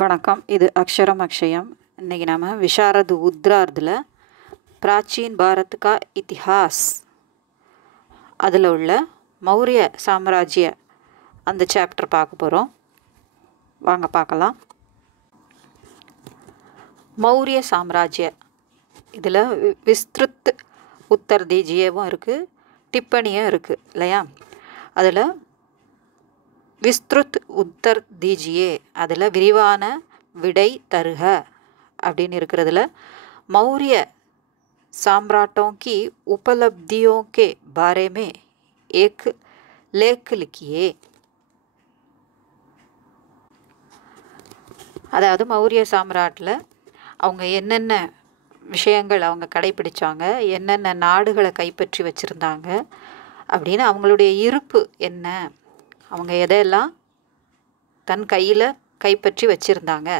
வணக்கம். இது அக்ஷரம் அக்ஷயம். இன்றைக்கி நாம் விஷாரது உத்ரார்தில் பிராச்சீன் பாரத் கா இத்திஹாஸ் அதில் உள்ள மௌரிய சாம்ராஜ்ய அந்த சாப்டர் பார்க்க போகிறோம். வாங்க பார்க்கலாம். மௌரிய சாம்ராஜ்ய இதில் விஸ்திருத் உத்தர் தீஜியவும் இருக்குது, டிப்பணியும் இருக்குது இல்லையா? அதில் விஸ்திருத் உத்தர் தீஜியே, அதில் விரிவான விடை தருக அப்படின்னு இருக்கிறதுல मौर्य सम्राटों की उपलब्धियों के बारे में एक लेख लिखिए. அதாவது மௌரிய சாம்ராட்டில் அவங்க என்னென்ன விஷயங்கள் அவங்க கடைப்பிடிச்சாங்க, என்னென்ன நாடுகளை கைப்பற்றி வச்சுருந்தாங்க அப்படின்னு, அவங்களுடைய இருப்பு என்ன, அவங்க எதையெல்லாம் தன் கையில் கைப்பற்றி வச்சுருந்தாங்க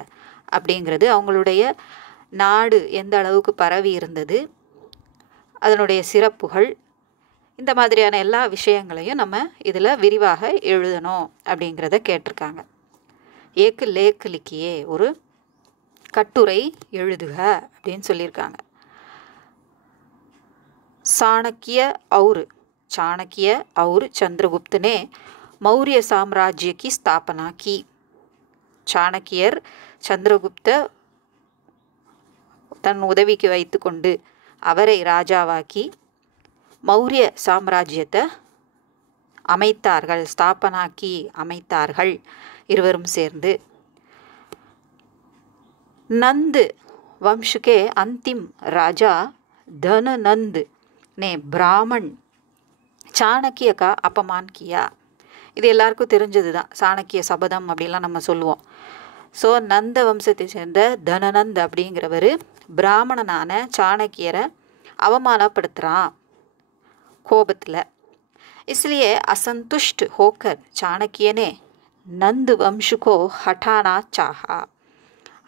அப்படிங்கிறது, அவங்களுடைய நாடு எந்த அளவுக்கு பரவி இருந்தது, அதனுடைய சிறப்புகள், இந்த மாதிரியான எல்லா விஷயங்களையும் நம்ம இதில் விரிவாக எழுதணும் அப்படிங்கிறத கேட்டிருக்காங்க. ஏக்கு லேக் லிக்கியே, ஒரு கட்டுரை எழுதுக அப்படின்னு சொல்லியிருக்காங்க. चाणक्य और चंद्रगुप्त ने मौर्य साम्राज्य की स्थापना की. சாணக்கியர் சந்திரகுப்த தன் உதவிக்கு வைத்து கொண்டு அவரை ராஜாவாக்கி மௌரிய சாம்ராஜ்யத்தை அமைத்தார்கள். ஸ்தாபனாக்கி அமைத்தார்கள் இருவரும் சேர்ந்து. நந்த் वंश के अंतिम राजा धननंद ने ब्राह्मण चाणक्य का अपमान किया. இது எல்லாருக்கும் தெரிஞ்சது தான், சாணக்கிய சபதம் அப்படிலாம் நம்ம சொல்லுவோம். ஸோ நந்த வம்சத்தை சேர்ந்த தனநந்த் அப்படிங்கிறவர் பிராமணனான சாணக்கியரை அவமானப்படுத்துகிறான் கோபத்தில். इसलिए असंतुष्ट होकर चाणक्य ने नंद वंश को हटाना चाहा.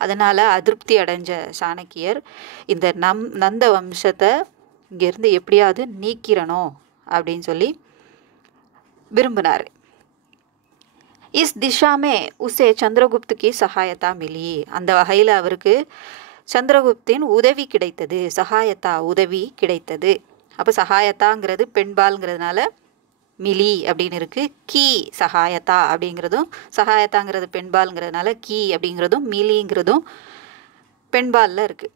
அதனால் அதிருப்தி அடைஞ்ச சாணக்கியர் இந்த நந்த வம்சத்தை இங்கேருந்து எப்படியாவது நீக்கிறணும் அப்படின்னு சொல்லி விரும்பினார். इस दिशा में उसे चंद्रगुप्त की सहायता मिली. அந்த வகையில் அவருக்கு சந்திரகுப்தின் உதவி கிடைத்தது, சகாயத்தா உதவி கிடைத்தது. அப்போ சகாயத்தாங்கிறது பெண்பால்ங்கிறதுனால மிலி அப்படின்னு இருக்குது. கீ சகாயத்தா அப்படிங்கிறதும், சகாயத்தாங்கிறது பெண்பால்ங்கிறதுனால கீ அப்படிங்கிறதும், மிலிங்கிறதும் பெண்பாலில் இருக்குது.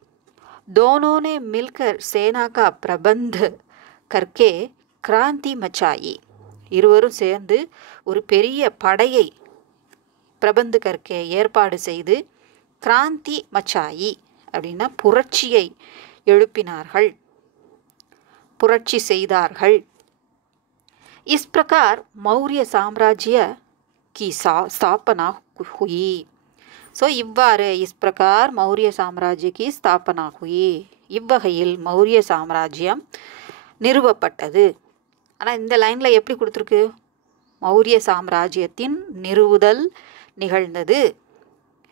दोनों ने मिलकर सेना का प्रबंध करके क्रांति मचाई. இருவரும் சேர்ந்து ஒரு பெரிய படையை பிரபந்து கற்கே ஏற்பாடு செய்து கிராந்தி மச்சாயி அப்படின்னா புரட்சியை எழுப்பினார்கள், புரட்சி செய்தார்கள். Is பிரகார் Maurya Chamaraja Ki ஸ்தாபனா Hui. So இவ்வாறு is பிரகார் Maurya Chamaraja Ki ஸ்தாபனா Hui, இவ்வகையில் மௌரிய சாம்ராஜ்யம் நிறுவப்பட்டது. ஆனால் இந்த லைனில் எப்படி கொடுத்துருக்கு? மௌரிய சாம்ராஜ்யத்தின் நிறுவுதல் நிகழ்ந்தது,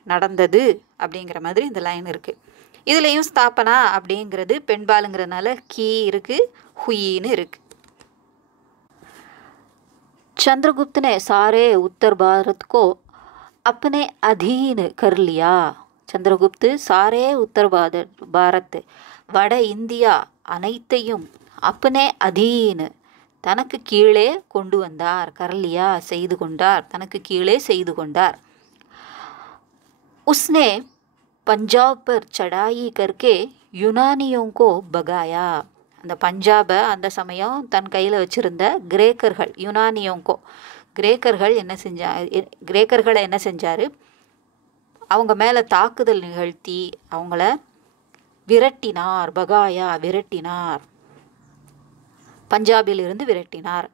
நடந்தது அப்படிங்கிற மாதிரி இந்த லைன் இருக்குது. இதுலேயும் ஸ்தாபனா அப்படிங்கிறது பெண்பாலுங்கிறதுனால கீ இருக்குது, ஹுயின்னு இருக்குது. चंद्रगुप्त ने सारे उत्तर भारत को अपने अधीन कर लिया. சந்திரகுப்து சாரே உத்தர் பாரத் வட இந்தியா அனைத்தையும் அப்னே அதீன் தனக்கு கீழே கொண்டு வந்தார். கர்லியா செய்து கொண்டார், தனக்கு கீழே செய்து கொண்டார். उसने पंजाब पर चढ़ाई करके यूनानियों को भगाया. அந்த பஞ்சாபை அந்த சமயம் தன் கையில் வச்சுருந்த கிரேக்கர்கள், யுனானியோங்கோ கிரேக்கர்களை என்ன செஞ்சார்? அவங்க மேலே தாக்குதல் நிகழ்த்தி அவங்கள விரட்டினார். பகாயா விரட்டினார், பஞ்சாபில் இருந்து விரட்டினார்.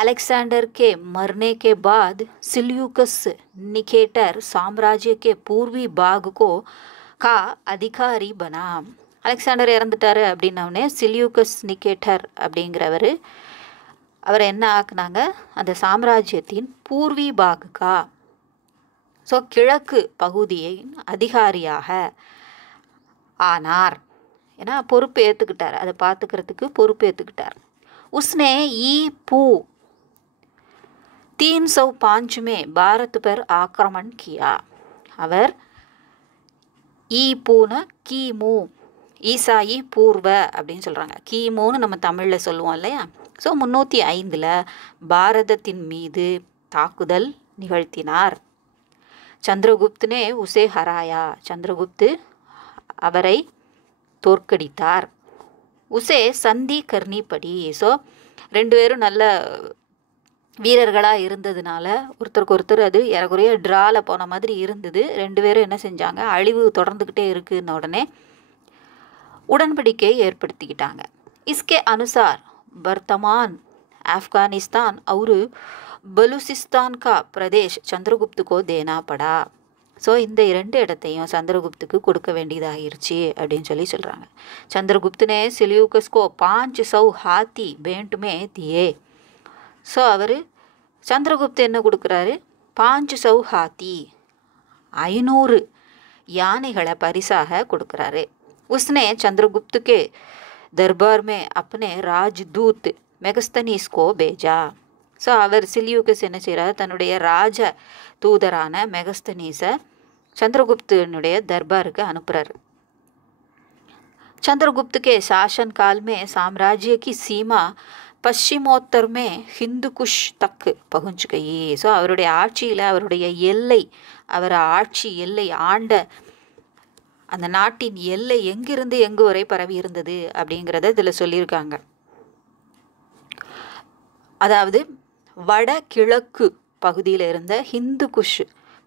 अलेक्जेंडर के मरने के बाद सिल्यूकस निकेटर साम्राज्य के पूर्वी भाग का अधिकारी बना. அலெக்சாண்டர் இறந்துட்டாரு அப்படின்னோடனே சில்யூக்கஸ் நிகேட்டர் அப்படிங்கிறவர் அவர் என்ன ஆக்குனாங்க? அந்த சாம்ராஜ்யத்தின் பூர்வி பாகுகா, ஸோ கிழக்கு பகுதியின் அதிகாரியாக ஆனார். ஏன்னா பொறுப்பு ஏற்றுக்கிட்டார், அதை பார்த்துக்கிறதுக்கு பொறுப்பு ஏற்றுக்கிட்டார். उसने ईपू 305 में भारत पर आक्रमण किया. அவர் ஈபூன கிமு, ஈசாயி பூர்வ அப்படின்னு சொல்கிறாங்க. கிமுன்னு நம்ம தமிழில் சொல்லுவோம் இல்லையா. ஸோ 305 பாரதத்தின் மீது தாக்குதல் நிகழ்த்தினார். சந்திரகுப்தனே உசே ஹராயா, சந்திரகுப்து அவரை தோற்கடித்தார். உசே சந்தி கர்ணிப்படி, ஸோ 2 பேரும் நல்ல வீரர்களாக இருந்ததுனால ஒருத்தருக்கு ஒருத்தர் அது ஏறக்குறைய ட்ராவில் போன மாதிரி இருந்தது. 2 பேரும் என்ன செஞ்சாங்க, அழிவு தொடர்ந்துக்கிட்டே இருக்குன்ன உடனே உடன்படிக்கையை ஏற்படுத்திக்கிட்டாங்க. இஸ்கே அனுசார் வர்த்தமான் ஆப்கானிஸ்தான் और பலுசிஸ்தான் கா பிரதேஷ் சந்திரகுப்துக்கோ தேனா படா. ஸோ இந்த 2 இடத்தையும் சந்திரகுப்துக்கு கொடுக்க வேண்டியதாகிருச்சு அப்படின்னு சொல்கிறாங்க. சந்திரகுப்தனே சிலியூக்கஸ்கோ 500 हाथी भेंट में दिए. ஸோ அவர் சந்திரகுப்து என்ன கொடுக்குறாரு, 500 हाथी 500 யானைகளை பரிசாக கொடுக்குறாரு. उसने चंद्रगुप्त के दरबार में अपने राजदूत மெகஸ்தனீஸ் கோ பேஜா. ஸோ அவர் சிலியூக்கஸ் என்ன செய்கிறார், தன்னுடைய ராஜ தூதரான மெகஸ்தனீஸை चंद्रगुप्तனுடைய दरबाருக்கு அனுப்புகிறார். चंद्रगुप्त के शासन काल में साम्राज्य की सीमा पश्चिमोत्तर में हिंदू कुश तक पहुंच गई. ஸோ அவருடைய ஆட்சியில் அவருடைய எல்லை, அவர் ஆட்சி எல்லை ஆண்ட அந்த நாட்டின் எல்லை எங்கிருந்து எங்கு வரை பரவி இருந்தது அப்படிங்கிறத இதில் சொல்லியிருக்காங்க. அதாவது வட கிழக்கு பகுதியில் இருந்த ஹிந்து குஷ்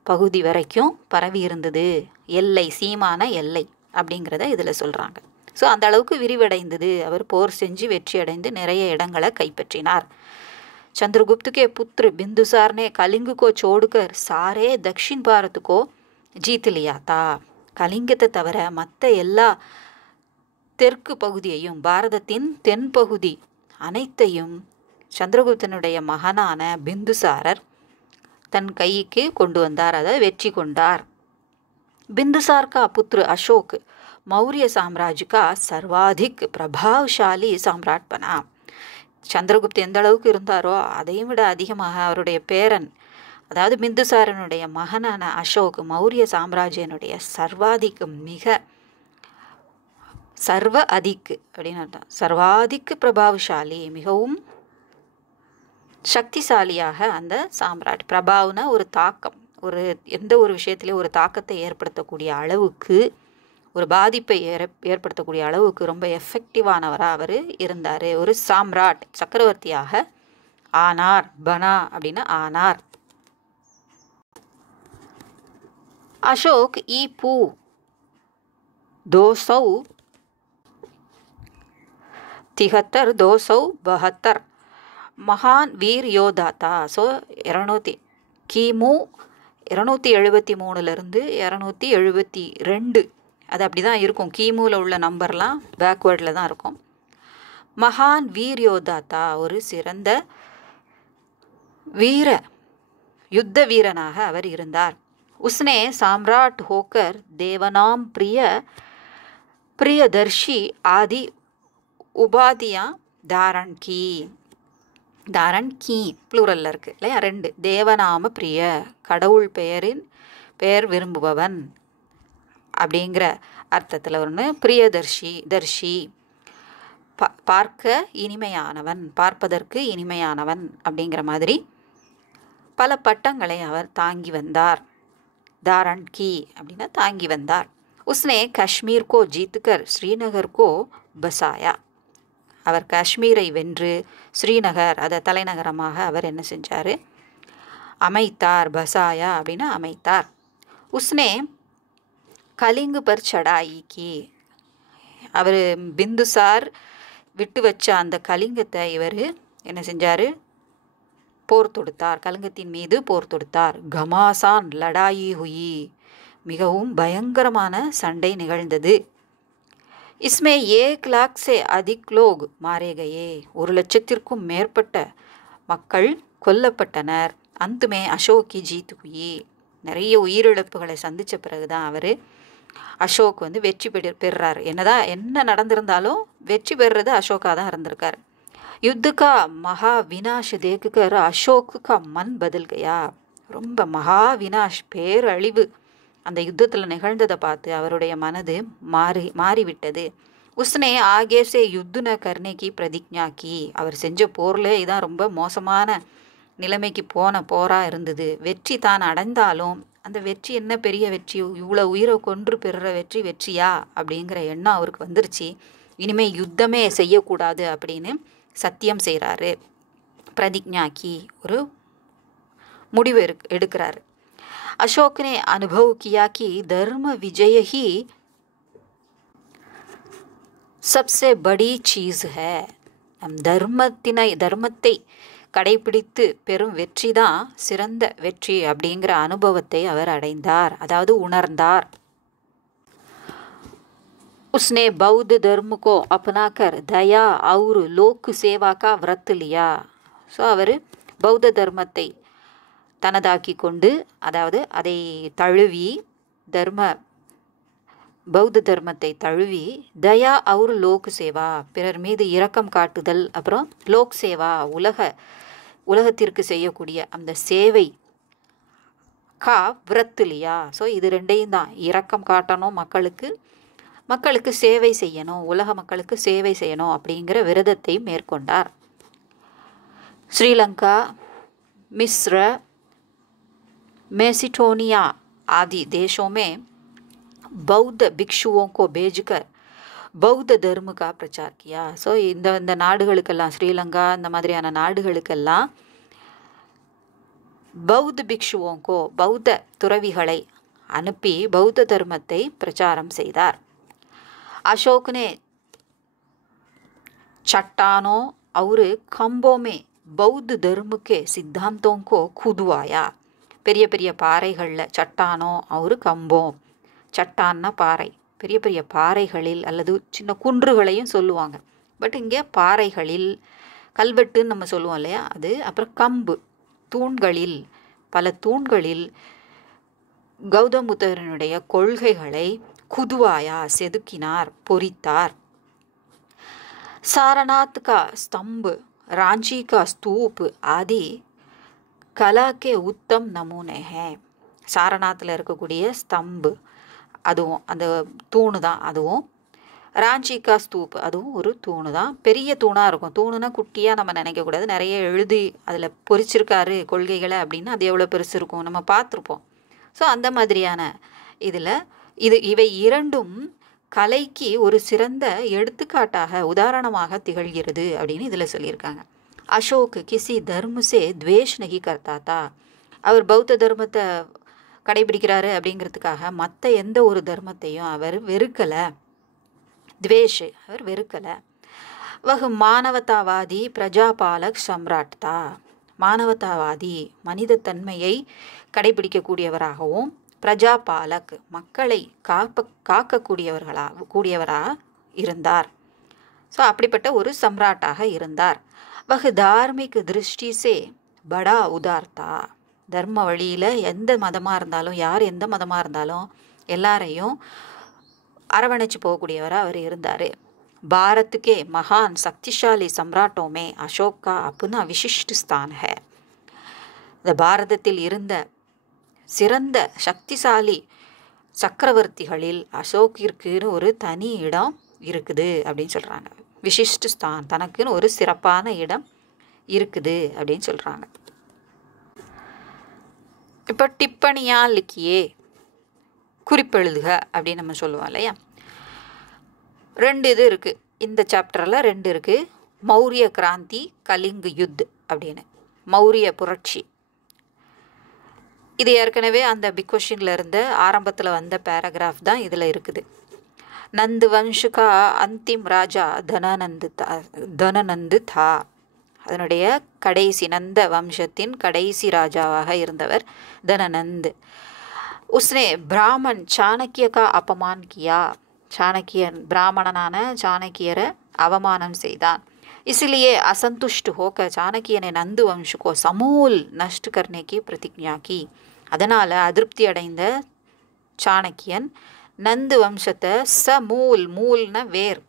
பகுதி வரைக்கும் பரவி இருந்தது எல்லை, சீமான எல்லை அப்படிங்கிறத இதில் சொல்கிறாங்க. ஸோ அந்த அளவுக்கு விரிவடைந்தது. அவர் போர் செஞ்சு வெற்றி அடைந்து நிறைய இடங்களை கைப்பற்றினார். चंद्रगुप्त के पुत्र बिंदुसार ने कलिंग को छोड़कर सारे दक्षिण भारत को जीत लिया था. கலிங்கத்தை தவிர மற்ற எல்லா தெற்கு பகுதியையும், பாரதத்தின் தென்பகுதி அனைத்தையும் சந்திரகுப்தனுடைய மகனான பிந்துசாரர் தன் கைக்கு கொண்டு வந்தார், அதாவது வெற்றி கொண்டார். बिंदुसार का पुत्र अशोक मौर्य साम्राज्य का सर्वाधिक प्रभावशाली सम्राट बना. சந்திரகுப்து எந்த அளவுக்கு இருந்தாரோ அதையும் விட அதிகமாக அவருடைய பேரன், அதாவது பிந்துசாரனுடைய மகனான அசோக் மௌரிய சாம்ராஜ்யனுடைய சர்வாதிக், மிக சர்வ அதிக் அப்படின்னு அர்த்தம், சர்வாதிக் பிரபாவசாலி, மிகவும் சக்திசாலியாக அந்த சாம்ராட். பிரபாவ்னா ஒரு தாக்கம், ஒரு எந்த ஒரு விஷயத்திலே ஒரு தாக்கத்தை ஏற்படுத்தக்கூடிய அளவுக்கு, ஒரு பாதிப்பை ஏற்படுத்தக்கூடிய அளவுக்கு ரொம்ப எஃபெக்டிவானவராக அவர் இருந்தார். ஒரு சாம்ராட், சக்கரவர்த்தியாக ஆனார். பனா அப்படின்னா ஆனார். அசோக் ஈபூ 272 மகான் வீர் யோதா தா. ஸோ 200 கிமு 273 272, அது அப்படி தான் இருக்கும். கிமுவில் உள்ள நம்பர்லாம் பேக்வேர்டில் தான் இருக்கும். மகான் வீர் யோதா தா, ஒரு சிறந்த வீர யுத்த வீரனாக அவர் இருந்தார். उसने सम्राट होकर देवनाम प्रिय प्रियदर्शी आदि उपाधियां धारण की. தாரன் கீ ப்ளூரல்ல இருக்கு இல்லையா, 2. தேவநாம பிரிய, கடவுள் பெயர் விரும்புபவன் அப்படிங்கிற அர்த்தத்தில் ஒன்று. பிரியதர்ஷி, தர்ஷி பார்க்க இனிமையானவன், பார்ப்பதற்கு இனிமையானவன் அப்படிங்கிற மாதிரி பல பட்டங்களை அவர் தாங்கி வந்தார். தாரன் கி அப்படின்னா தாங்கி வந்தார். உஸ்னே காஷ்மீர் கோ ஜீத்துக்கர் ஸ்ரீநகர் கோ பசாயா. அவர் காஷ்மீரை வென்று ஸ்ரீநகர், அதை தலைநகரமாக அவர் என்ன செஞ்சார், அமைத்தார். பசாயா அப்படின்னா அமைத்தார். உஸ்னே கலிங்கு பர் சடாயி கி, அவர் பிந்துசார் விட்டு வச்ச அந்த கலிங்கத்தை இவர் என்ன செஞ்சார், போர் தொடுத்தார். கலிங்கத்தின் மீது போர் தொடுத்தார். கமாசான் லடாயி ஹுயி, மிகவும் பயங்கரமான சண்டை நிகழ்ந்தது. इसमें 1 लाख से अधिक लोग मारे गए. 1,00,000க்கும் மேற்பட்ட மக்கள் கொல்லப்பட்டனர். அந்துமே அசோக் கி ஜீத் ஹுயி, நிறைய உயிரிழப்புகளை சந்தித்த பிறகு தான் அவர் அசோக் வெற்றி பெறுறார். என்ன நடந்திருந்தாலும் வெற்றி பெறுறது அசோகா தான் இருந்திருக்கார். युद्ध का மகா வினாஷ் தேக்குக்கர் அசோக் கா மன் பதல் கயா. ரொம்ப மகா வினாஷ், பேரழிவு அந்த யுத்தத்தில் நிகழ்ந்ததை பார்த்து அவருடைய மனது மாறிவிட்டது. உஸ்னே ஆகே சே யுத்த ந கர்னே கி பிரதிஜ்ஞா கி. அவர் செஞ்ச போரில் இதான் ரொம்ப மோசமான நிலைமைக்கு போரா இருந்தது. வெற்றி தான் அடைந்தாலும் அந்த வெற்றி என்ன பெரிய வெற்றி, இவ்வளோ உயிரை கொன்று பெறுற வெற்றியா அப்படிங்கிற எண்ணம் அவருக்கு வந்துருச்சு. இனிமே யுத்தமே செய்யக்கூடாது அப்படின்னு சத்தியம் செய்கிறாரு. பிரதிஜ்ஞாக்கி ஒரு முடிவு எடுக்கிறாரு. अशोक ने अनुभव किया कि धर्म विजय ही सबसे बड़ी चीज है. நம் தர்மத்தை கடைபிடித்து பெரும் வெற்றி தான் சிறந்த வெற்றி அப்படிங்கிற அனுபவத்தை அவர் அடைந்தார், அதாவது உணர்ந்தார். उसने बौद्ध धर्म को अपनाकर दया और लोक सेवा का व्रत लिया. ஸோ அவர் பௌத்த தர்மத்தை தனதாக்கி கொண்டு, அதாவது அதை தழுவி, பௌத்த தர்மத்தை தழுவி, தயா அவர் லோக் சேவா, பிறர் மீது இரக்கம் காட்டுதல், அப்புறம் லோக் சேவா உலகத்திற்கு செய்யக்கூடிய அந்த சேவை, கா விரத்துலியா. ஸோ இது ரெண்டையும் தான், இரக்கம் காட்டணும், மக்களுக்கு சேவை செய்யணும், உலக மக்களுக்கு சேவை செய்யணும் அப்படிங்கிற விரதத்தை மேற்கொண்டார். ஸ்ரீலங்கா, मिस्र, मैसिडोनिया आदि देशों में बौद्ध भिक्षुओं को भेजकर बौद्ध धर्म का प्रचार किया. ஸோ இந்த நாடுகளுக்கெல்லாம், ஸ்ரீலங்கா இந்த மாதிரியான நாடுகளுக்கெல்லாம் பௌத்த பிக்ஷுவோங்கோ, பௌத்த துறவிகளை அனுப்பி பௌத்த தர்மத்தை பிரச்சாரம் செய்தார். अशोक ने चट्टानों और खंभों में बौद्ध धर्म के सिद्धांतों को खुदवाया. பெரிய பெரிய பாறைகளில், சட்டானோ ஒரு கம்போ, சட்டான்னா பாறை, பெரிய பெரிய பாறைகளில் அல்லது சின்ன குன்றுகளையும் சொல்லுவாங்க, பட் இங்கே பாறைகளில், கல்வெட்டுன்னு நம்ம சொல்லுவோம் இல்லையா அது, அப்புறம் கம்பு, தூண்களில், பல தூண்களில் கௌதம் புத்தரனுடைய கொள்கைகளை குதுவாயா செதுக்கினார், பொறித்தார். सारनाथ का स्तंभ, रांची का स्तूप आदि कला के उत्तम नमूने हैं. சாரநாத்தில் இருக்கக்கூடிய ஸ்தம்பு, அதுவும் அந்த தூணு தான், அதுவும் ராஞ்சிக்கா ஸ்தூப், அதுவும் ஒரு தூணு தான். பெரிய தூணாக இருக்கும். தூணுனா குட்டியாக நம்ம நினைக்கக்கூடாது, நிறைய எழுதி அதில் பொறிச்சிருக்காரு கொள்கைகளை அப்படின்னு அது எவ்வளோ பெருசு இருக்கும் நம்ம பார்த்துருப்போம். ஸோ அந்த மாதிரியான இதில் இவை இரண்டும் கலைக்கு ஒரு சிறந்த எடுத்துக்காட்டாக, உதாரணமாக திகழ்கிறது அப்படின்னு இதில் சொல்லியிருக்காங்க. அசோக் கிசி தர்ம சே துவேஷ் நகி கர்த்தா தா. அவர் பௌத்த தர்மத்தை கடைபிடிக்கிறாரு அப்படிங்கிறதுக்காக மற்ற எந்த ஒரு தர்மத்தையும் அவர் வெறுக்கலை. துவேஷ், அவர் வெறுக்கலை. வஹ் மானவதாவாதி பிரஜாபாலக் சம்ராட் தா. மானவதாவாதி, மனிதத்தன்மையை கடைபிடிக்கக்கூடியவராகவும், பிரஜாபாலக், மக்களை காக்கக்கூடியவராக இருந்தார். ஸோ அப்படிப்பட்ட ஒரு சம்ராட்டாக இருந்தார். வஹ் தார்மிக் திருஷ்டி சே படா உதார்த்தா. தர்ம வழியில் எந்த மதமாக இருந்தாலும், யார் எந்த மதமாக இருந்தாலும் எல்லாரையும் அரவணைச்சு போகக்கூடியவராக அவர் இருந்தார். பாரத் கே மகான் சக்திசாலி சம்ராட்டோ மே அசோக் கா அப்னா விசிஷ்ட ஸ்தான் ஹை. இந்த பாரதத்தில் இருந்த சிறந்த சக்திசாலி சக்கரவர்த்திகளில் அசோக்கிற்குன்னு ஒரு தனி இடம் இருக்குது அப்படின்னு சொல்கிறாங்க. விசிஷ்ட ஸ்தான், தனக்குன்னு ஒரு சிறப்பான இடம் இருக்குது அப்படின்னு சொல்கிறாங்க. இப்போ டிப்பணியா லிக்கியே, குறிப்பெழுதுக அப்படின்னு நம்ம சொல்லுவோம் இல்லையா. 2 இது இருக்குது இந்த சாப்டரில், 2 இருக்குது. மௌரிய கிராந்தி, கலிங்கு யுத் அப்படின்னு, மௌரிய புரட்சி. இது ஏற்கனவே அந்த பிக் கொஷினில் இருந்த ஆரம்பத்தில் வந்த பேராகிராஃப் தான் இதில் இருக்குது. நந்து வம்சுகா அந்திம் ராஜா தனநந்து தா. அதனுடைய கடைசி, நந்த வம்சத்தின் கடைசி ராஜாவாக இருந்தவர் தனநந்த். உஸ்னே பிராமன் சாணக்கிய கா அபமான் கியா. சாணக்கியன், பிராமணனான சாணக்கியரை அவமானம் செய்தான். इसलिए असंतुष्ट होकर चाणक्य ने नंद वंश को समूल नष्ट करने की प्रतिज्ञा की. அதனால் அதிருப்தி அடைந்த சாணக்கியன் நந்து வம்சத்தை மூல்னா வேர்,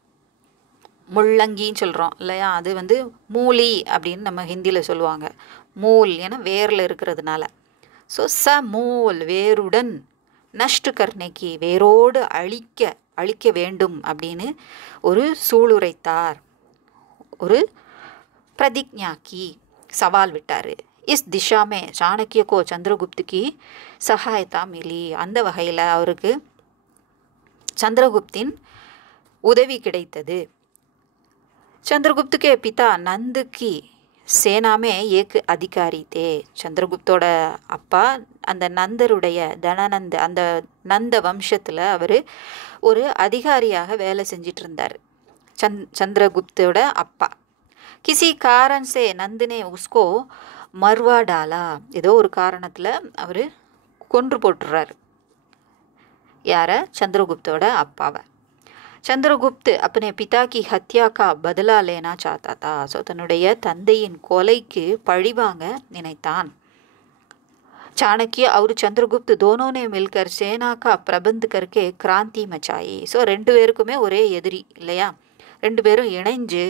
முள்ளங்கின்னு சொல்கிறோம் இல்லையா, அது மூலி அப்படின்னு நம்ம ஹிந்தியில் சொல்லுவாங்க. மூல் ஏன்னா வேரில் இருக்கிறதுனால. ஸோ மூல் வேருடன் நஷ்ட கர்ணைக்கு வேரோடு அழிக்க வேண்டும் அப்படின்னு ஒரு சூளுரைத்தார், ஒரு பிரதிஜ்ஞா की सवाल விட்டார். इस दिशा में चाणक्य को चंद्रगुप्त की सहायता मिली. அந்த வகையில் அவருக்கு சந்திரகுப்தின் உதவி கிடைத்தது. चंद्रगुप्त के पिता नंद की सेना में एक अधिकारी थे. சந்திரகுப்தோட அப்பா அந்த நந்தருடைய தனநந்த, அந்த நந்த வம்சத்தில் அவர் ஒரு அதிகாரியாக வேலை செஞ்சிட்டு இருந்தார். சந்திரகுப்தோட அப்பா. किसी कारण से नंद ने उसको मरवा डाला. ஏதோ ஒரு காரணத்தில் அவர் கொன்று போட்டுறாரு. யார? சந்திரகுப்தோட அப்பாவை. चंद्रगुप्त अपने पिता की हत्या का बदला लेना चाहता था. ஸோ தன்னுடைய தந்தையின் கொலைக்கு பழிவாங்க நினைத்தான். चाणक्य और चंद्रगुप्त दोनों ने मिलकर सेना का प्रबंध करके क्रांति मचाई. ஸோ ரெண்டு பேருக்குமே ஒரே எதிரி இல்லையா? ரெண்டு பேரும் இணைஞ்சு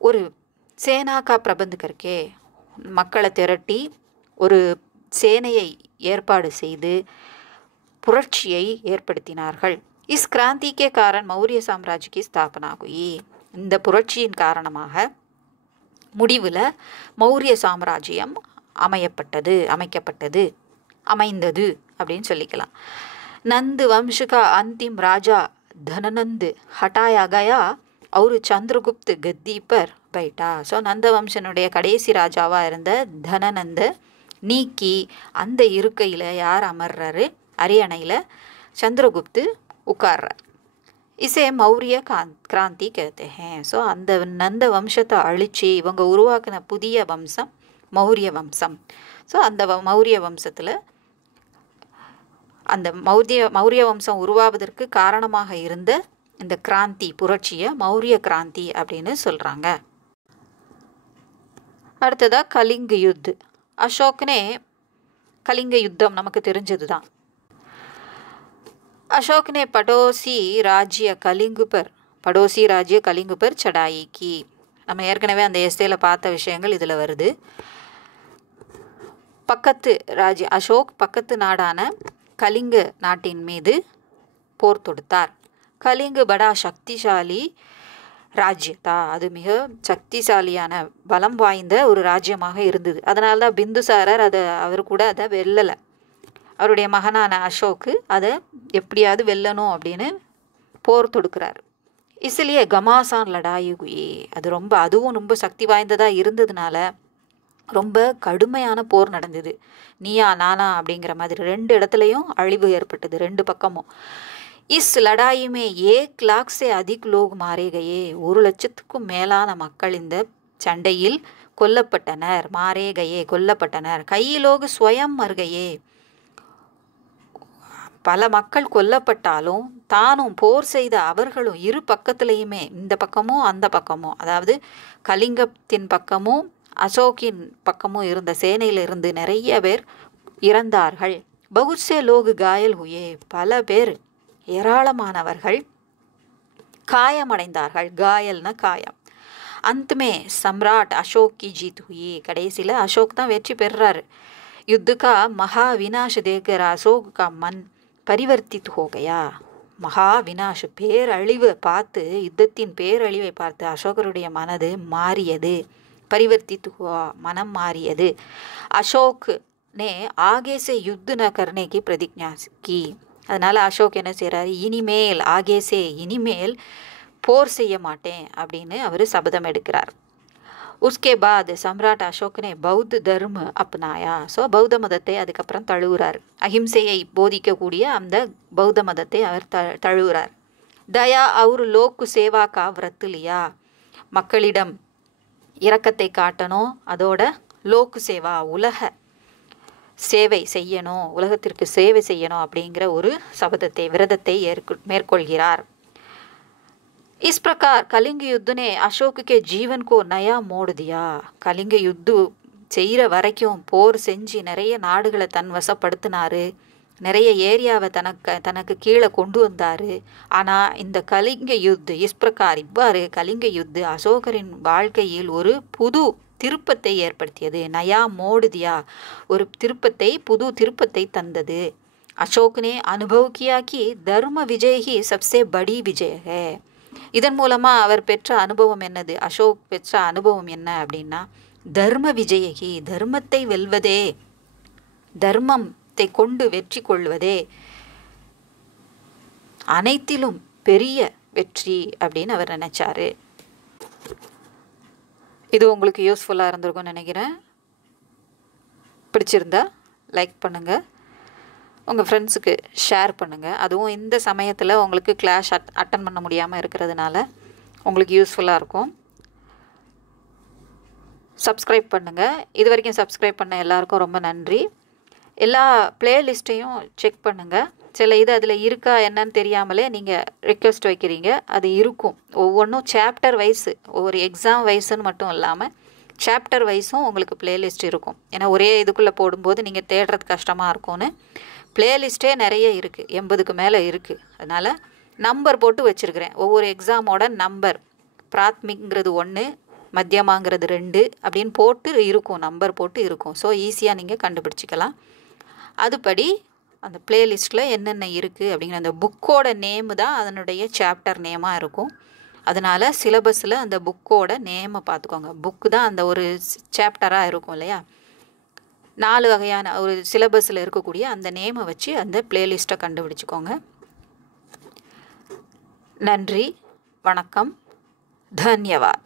ஒரு சேனாக்கா பிரபந்த் கர்க்கே, மக்களை திரட்டி ஒரு சேனையை ஏற்பாடு செய்து புரட்சியை ஏற்படுத்தினார்கள். इस क्रांति के कारण मौर्य साम्राज्य की स्थापना हुई. இந்த புரட்சியின் காரணமாக முடிவில் மௌரிய சாம்ராஜ்யம் அமைக்கப்பட்டது, அமைந்தது அப்படின்னு சொல்லிக்கலாம். नंद वंश का अंतिम राजा धननंद हटाया गया और चंद्रगुप्त गद्दी पर बैठा. ஸோ நந்த வம்சனுடைய கடைசி ராஜாவாக இருந்த தனநந்த நீக்கி அந்த இருக்கையில் யார் அமர்றாரு? அரியணையில் சந்திரகுப்து உட்கார்றார். இசே மௌரிய கிராந்தி कहते हैं. ஸோ அந்த நந்த வம்சத்தை அழிச்சு இவங்க உருவாக்கின புதிய வம்சம் மௌரிய வம்சம். ஸோ அந்த மௌரிய வம்சத்தில் அந்த மௌரிய வம்சம் உருவாவதற்கு காரணமாக இருந்த இந்த கிராந்தி புரட்சியை மௌரிய கிராந்தி அப்படின்னு சொல்கிறாங்க. அடுத்ததாக கலிங்க யுத். அசோக்னே கலிங்க யுத்தம் நமக்கு தெரிஞ்சது தான். अशोक ने पड़ोसी राज्य कलिंग पर चढ़ाई की. நம்ம ஏற்கனவே அந்த எஸ்ஸேல பார்த்த விஷயங்கள் இதில் வருது. பக்கத்து ராஜ்ய அசோக் பக்கத்து நாடான கலிங்க நாட்டின் மீது போர் தொடுத்தார். கலிங்கு படா சக்திசாலி ராஜ்யத்தா, அது மிக சக்திசாலியான பலம் வாய்ந்த ஒரு ராஜ்யமாக இருந்தது. அதனால தான் பிந்துசாரர் அவர் கூட அதை வெல்லலை. அவருடைய மகனான அசோக்கு அதை எப்படியாவது வெல்லணும் அப்படின்னு போர் தொடுக்கிறார். இஸ்லியே கமாசான் லடாயு குயி, அதுவும் ரொம்ப சக்தி வாய்ந்ததாக இருந்ததுனால ரொம்ப கடுமையான போர் நடந்தது. நீயா நானா அப்படிங்கிற மாதிரி ரெண்டு இடத்துலையும் அழிவு ஏற்பட்டது, ரெண்டு பக்கமும். இஸ் லடாயுமே 1 लाख से अधिक लोग मारे गए. 1 லட்சத்துக்கும் மேலான மக்கள் இந்த சண்டையில் கொல்லப்பட்டனர். மாரே கயே, கொல்லப்பட்டனர். கை லோக் ஸ்வயம் மர்கையே, பல மக்கள் கொல்லப்பட்டாலும் தானும் போர் செய்த அவர்களும் இரு பக்கத்துலேயுமே, இந்த பக்கமும் அந்த பக்கமும், அதாவது கலிங்கத்தின் பக்கமும் அசோக்கின் பக்கமும் இருந்த சேனையிலிருந்து நிறைய பேர் இறந்தார்கள். பகுத்சே லோக் காயல் ஹுயே, பல பேர் ஏராளமானவர்கள் காயமடைந்தார்கள். காயல்னா காயம். அந்தமே சம்ராட் அசோக் கி ஜீத் ஹுயி, கடைசியில் அசோக் தான் வெற்றி பெறுறாரு. युद्ध का महा विनाश देखकर अशोक का मन परिवर्तित हो गया. மகா வினாஷ், பேரழிவை பார்த்து, யுத்தத்தின் பேரழிவை பார்த்து அசோகருடைய மனது மாறியது. பரிவர்த்தித்து ஹுவா, மனம் மாறியது. அசோக் நே ஆகே சே யுத்த ந கர்னே கி பிரதிஜ்ஞா கி. அதனால் அசோக் என்ன செய்கிறாரு? இனிமேல் ஆகேசே, இனிமேல் போர் செய்ய மாட்டேன் அப்படின்னு அவர் சபதம் எடுக்கிறார். உஸ்கே பாத் சம்ராட் அசோக்னே பௌத்த தர்ம அப்னாயா. ஸோ பௌத்த மதத்தை அதுக்கப்புறம் தழுவுறார். அஹிம்சையை போதிக்கக்கூடிய அந்த பௌத்த மதத்தை அவர் தழுவுறார். தயா அவர் லோக்கு சேவா கா விரத்து லியா, மக்களிடம் இரக்கத்தை காட்டணும், அதோட லோக்கு சேவா, உலக சேவை செய்யணும், உலகத்திற்கு சேவை செய்யணும் அப்படிங்கிற ஒரு சபதத்தை, விரதத்தை மேற்கொள்கிறார். इस प्रकार कलिंग युद्ध ने अशोक के जीवन को नया मोड़ दिया. கலிங்க யுத்து செய்கிற வரைக்கும் போர் செஞ்சு நிறைய நாடுகளை தன் வசப்படுத்தினார், நிறைய ஏரியாவை தனக்கு கீழே கொண்டு வந்தார். ஆனால் இந்த கலிங்க யுத்து இஸ் பிரகார், இவ்வாறு கலிங்க யுத்து அசோகரின் வாழ்க்கையில் ஒரு புது திருப்பத்தை ஏற்படுத்தியது. நயா மோடுதியா, ஒரு திருப்பத்தை, புது திருப்பத்தை தந்தது. अशोक ने अनुभव किया कि धर्म विजय ही सबसे बड़ी विजय है. இதன் மூலமா அவர் பெற்ற அனுபவம் என்னது? அசோக் பெற்ற அனுபவம் என்ன அப்படின்னா, தர்ம விஜயகி, தர்மத்தை வெல்வதே, தர்மத்தை கொண்டு வெற்றி கொள்வதே அனைத்திலும் பெரிய வெற்றி அப்படின்னு அவர் நினைச்சாரு. இது உங்களுக்கு யூஸ்ஃபுல்லாக இருந்திருக்கும்னு நினைக்கிறேன். பிடிச்சிருந்தா லைக் பண்ணுங்கள், உங்கள் ஃப்ரெண்ட்ஸுக்கு ஷேர் பண்ணுங்கள். அதுவும் இந்த சமயத்தில் உங்களுக்கு கிளாஸ் அட்டன் பண்ண முடியாமல் இருக்கிறதுனால உங்களுக்கு யூஸ்ஃபுல்லாக இருக்கும். சப்ஸ்கிரைப் பண்ணுங்கள். இது வரைக்கும் சப்ஸ்கிரைப் பண்ண எல்லாருக்கும் ரொம்ப நன்றி. எல்லா பிளேலிஸ்ட்டையும் செக் பண்ணுங்கள். சில இது அதில் இருக்கா என்னன்னு தெரியாமலே நீங்கள் ரிக்வெஸ்ட் வைக்கிறீங்க. அது இருக்கும். ஒவ்வொன்றும் சாப்டர் வைஸு, ஒவ்வொரு எக்ஸாம் வைஸுன்னு மட்டும் இல்லாமல் சாப்டர் வைஸும் உங்களுக்கு பிளேலிஸ்ட் இருக்கும். ஏன்னா ஒரே இதுக்குள்ளே போடும்போது நீங்கள் தேடுறது கஷ்டமாக இருக்கும்னு பிளேலிஸ்ட்டே நிறைய இருக்குது, 80க்கு மேலே இருக்குது. அதனால் நம்பர் போட்டு வச்சுருக்கிறேன். ஒவ்வொரு எக்ஸாமோட நம்பர், பிராத்மிக்ங்கிறது 1, மத்தியமாங்கிறது 2 அப்படின்னு போட்டு இருக்கும், நம்பர் போட்டு இருக்கும். ஸோ ஈஸியாக நீங்கள் கண்டுபிடிச்சிக்கலாம். அதுபடி அந்த பிளேலிஸ்ட்டில் என்னென்ன இருக்குது அப்படிங்கிற அந்த புக்கோட நேமு தான் அதனுடைய சாப்டர் நேமாக இருக்கும். அதனால் சிலபஸில் அந்த புக்கோட நேமை பார்த்துக்கோங்க. புக்கு தான் அந்த ஒரு சாப்டராக இருக்கும் இல்லையா, 4 வகையான ஒரு சிலபஸில் இருக்கக்கூடிய அந்த நேமை வச்சு அந்த பிளேலிஸ்ட்டை கண்டுபிடிச்சிக்கோங்க. நன்றி, வணக்கம், தன்யவாத்.